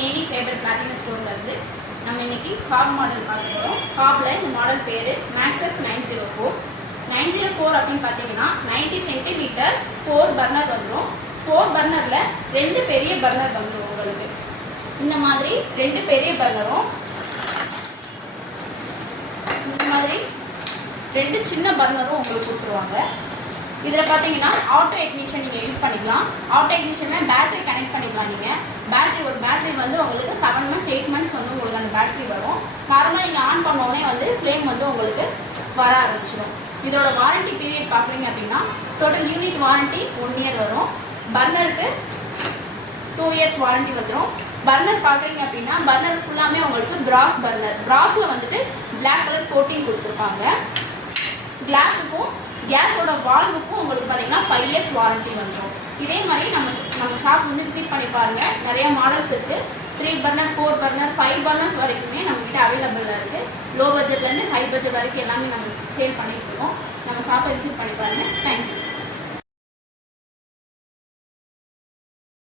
தேனி ஃபேபர் platinum ஸ்டோர்லேருந்து நம்ம இன்னைக்கு காப் model பார்க்க போகிறோம். காப்பில் இந்த மாடல் பேர் மேக்ஸெட் 904. 904 அப்படின்னு பார்த்தீங்கன்னா 90 சென்டிமீட்டர் 4 பர்னர் வந்துடும். 4 பர்னரில் 2 பெரிய பர்னர் வந்துடும். உங்களுக்கு இந்த மாதிரி 2 பெரிய பர்னரும் இந்த மாதிரி 2 சின்ன பர்னரும் உங்களுக்கு கொடுத்துருவாங்க. இதில் பார்த்தீங்கன்னா ஆட்டோ இக்னிஷன் நீங்கள் யூஸ் பண்ணிக்கலாம். ஆட்டோ இக்னிஷனில் பேட்டரி கனெக்ட் பண்ணிக்கலாம். நீங்கள் ஒரு பேட்டரி வந்து உங்களுக்கு 7 months 8 months வந்து உங்களுக்கு அந்த பேட்டரி வரும். நார்மலாக நீங்கள் ஆன் பண்ணோடனே வந்து ஃப்ளேம் வந்து உங்களுக்கு வர ஆரம்பிச்சிடும். இதோட வாரண்டி பீரியட் பார்க்குறீங்க அப்படின்னா டோட்டல் யூனிட் வாரண்டி 1 year வரும். பர்னருக்கு 2 years வாரண்டி வந்துடும். பர்னர் பார்க்குறீங்க அப்படின்னா பர்னர் ஃபுல்லாமே உங்களுக்கு பிராஸ் பர்னர். பிராஸில் வந்துட்டு பிளாக் கலர் கோட்டிங் கொடுத்துருப்பாங்க. கிளாஸுக்கும் கேஸோட வால்வுக்கும் உங்களுக்கு பார்த்தீங்கன்னா 5 years வாரண்டி வந்துடும். இதே மாதிரி நம்ம ஷாப் வந்து விசிட் பண்ணி பாருங்கள். நிறைய மாடல்ஸ் இருக்குது. 3 பர்னர் 4 பர்னர் 5 பர்னர்ஸ் வரைக்குமே நம்மக்கிட்ட அவைலபிளாக இருக்குது. லோ பட்ஜெட்லேருந்து ஹை பட்ஜெட் வரைக்கும் எல்லாமே நம்ம சேல் பண்ணிட்டு இருக்கோம். நம்ம ஷாப்பை விசிட் பண்ணி பாருங்கள். தேங்க்யூ.